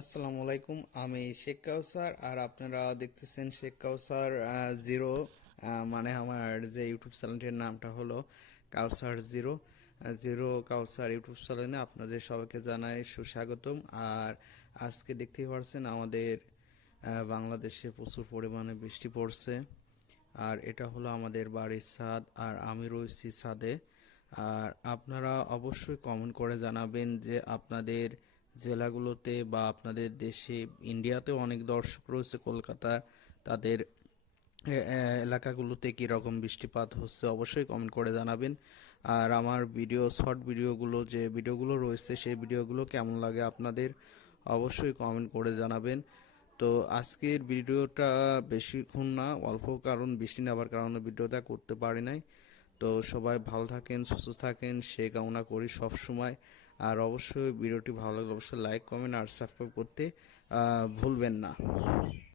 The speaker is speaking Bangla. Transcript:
আসসালামু আলাইকুম, আমি শেখ কাউসার আর আপনারা দেখতেছেন শেখ কাউসার জিরো। মানে আমার যে ইউটিউব চ্যানেলটির নামটা হলো কাউসার জিরো। জিরো কাউসার ইউটিউব চ্যানেলে আপনাদের সবাইকে জানাই সুস্বাগতম। আর আজকে দেখতেই পারছেন আমাদের বাংলাদেশে প্রচুর পরিমাণে বৃষ্টি পড়ছে। আর এটা হলো আমাদের বাড়ির ছাদ, আর আমি রয়েছি ছাদে। আর আপনারা অবশ্যই কমেন্ট করে জানাবেন যে আপনাদের জেলাগুলোতে বা আপনাদের দেশে, ইন্ডিয়াতেও অনেক দর্শক রয়েছে কলকাতা, তাদের এলাকাগুলোতে কীরকম বৃষ্টিপাত হচ্ছে অবশ্যই কমেন্ট করে জানাবেন। আর আমার শর্ট ভিডিওগুলো, যে ভিডিওগুলো রয়েছে সেই ভিডিওগুলো কেমন লাগে আপনাদের অবশ্যই কমেন্ট করে জানাবেন। তো আজকের ভিডিওটা বেশিক্ষণ না, অল্প, কারণ বৃষ্টি নামার কারণে ভিডিওটা করতে পারি নাই। তো সবাই ভালো থাকেন, সুস্থ থাকেন সে কামনা করি সব সময়। আর অবশ্যই ভিডিওটি ভালো লাগলে অবশ্যই লাইক, কমেন্ট আর সাবস্ক্রাইব করতে ভুলবেন না।